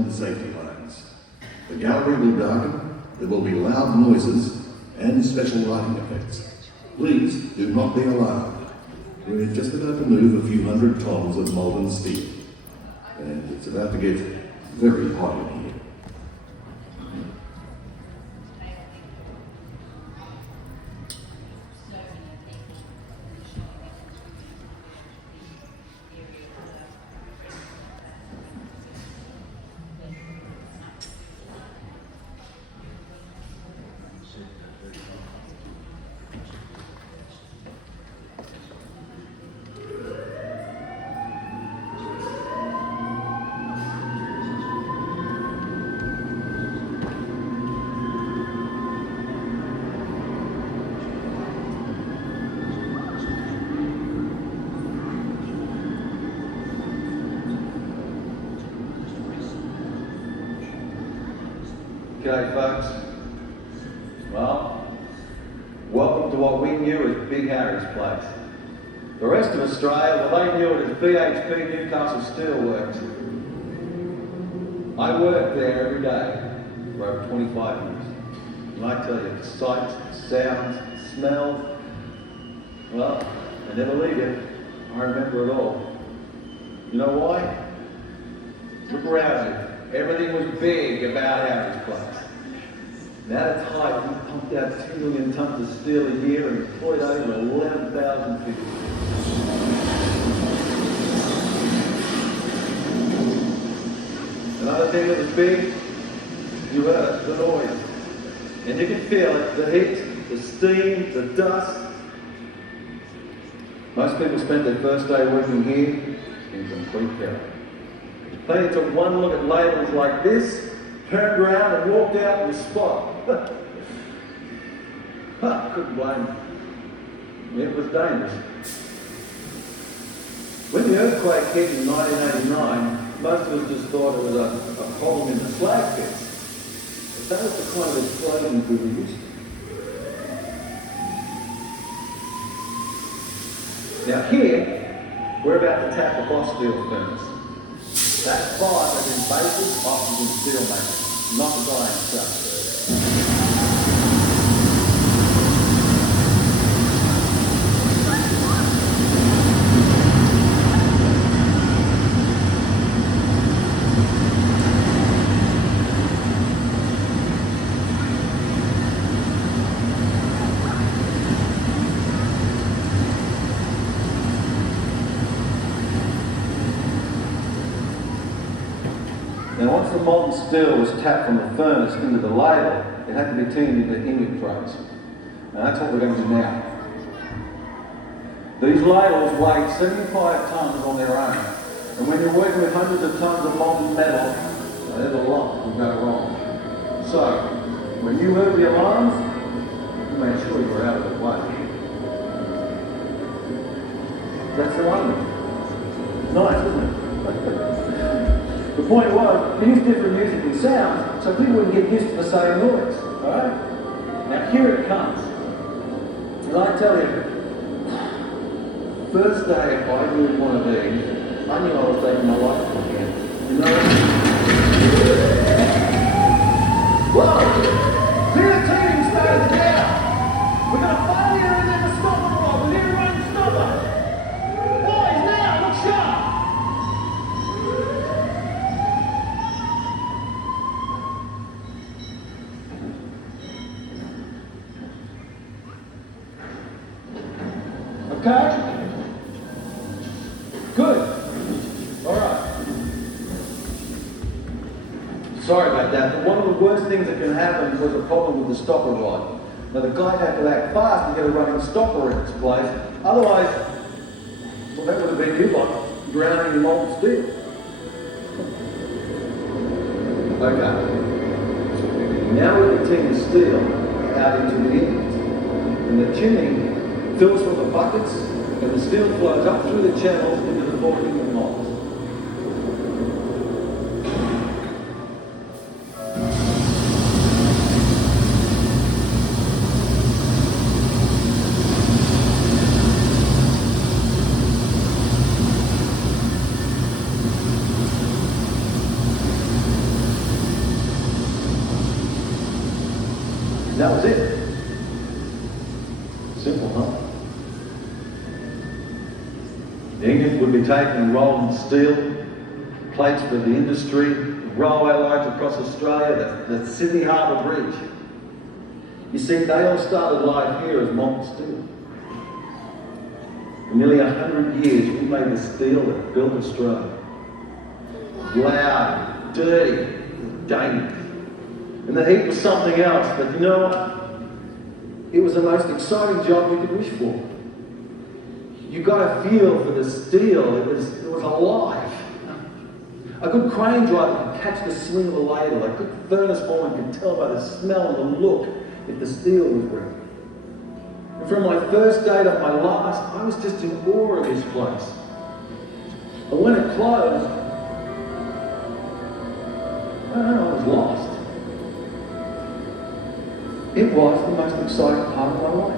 and safety lines. The gallery will darken, there will be loud noises and special lighting effects. Please do not be alarmed. We're just about to move a few hundred tons of molten steel, and it's about to get very hot in here. G'day folks. Well, welcome to what we knew as Big Harry's place. The rest of Australia, well, they knew it as BHP Newcastle Steelworks. I worked there every day for over 25 years. And I tell you, the sights, the sounds, the smells, well, I never leave it. I remember it all. You know why? Look around you. Everything was big about Harry's place. Now at its height, we pumped out 2 million tons of steel a year and employed over 11,000 people. Another thing that was big, you heard it, the noise. And you can feel it, the heat, the steam, the dust. Most people spent their first day working here in complete terror. They took one look at labels like this, turned around and walked out on the spot. Couldn't blame them. It was dangerous. When the earthquake hit in 1989, most of us just thought it was a problem in the slag pits. But that was the kind of explosions we were used to. Now here, we're about to tap the Boss Steel furnace. That's fire that is basic oxygen steel making, not the dying stuff. Now once the molten steel was tapped from the furnace into the ladle, it had to be turned into ingot trays. And that's what we're going to do now. These ladles weigh 75 tonnes on their own. And when you're working with hundreds of tonnes of molten metal, there's a lot that can go wrong. So, when you heard the alarms, you made sure you were out of the way. That's the one. Nice, isn't it? The point was, we used different music and sounds so people wouldn't get used to the same noise, alright? Now here it comes. And I tell you, first day if I did one of these, I knew I was taking my life from again. You know? Whoa! Clear team started down! We're gonna failure and then the stopper roll. We're gonna run the stopper! Boys, now, look sharp! Okay? Good. All right. Sorry about that, but one of the worst things that can happen was a problem with the stopper rod. Now the guy had to act fast and get a running stopper in its place, otherwise, well, that would have been you lot drowning in molten steel. Okay. Now we're getting the steel out into the inlet, and the chimney fills from the buckets, and the steel flows up through the channels into the forking of molds. And that was it. Simple, huh? The Indians would be taking rolling steel, plates for the industry, railway lines across Australia, the Sydney Harbour Bridge. You see, they all started life here as molten steel. For nearly 100 years, we made the steel that built Australia. Loud, dirty, dangerous. And the heat was something else, but you know what? It was the most exciting job you could wish for. You got a feel for the steel, it was alive. A good crane driver could catch the swing of a ladle, a good furnace foreman could tell by the smell and the look if the steel was ready. And from my first day to my last, I was just in awe of this place. And when it closed, I don't know, I was lost. It was the most exciting part of my life.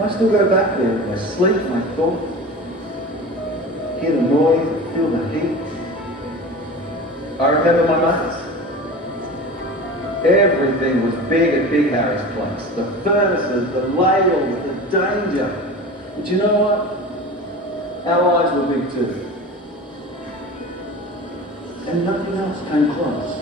I still go back there with my sleep, my thoughts, hear the noise, feel the heat. I remember my mates. Everything was big at Big Harry's place. The furnaces, the ladles, the danger. But you know what? Our lives were big too. And nothing else came close.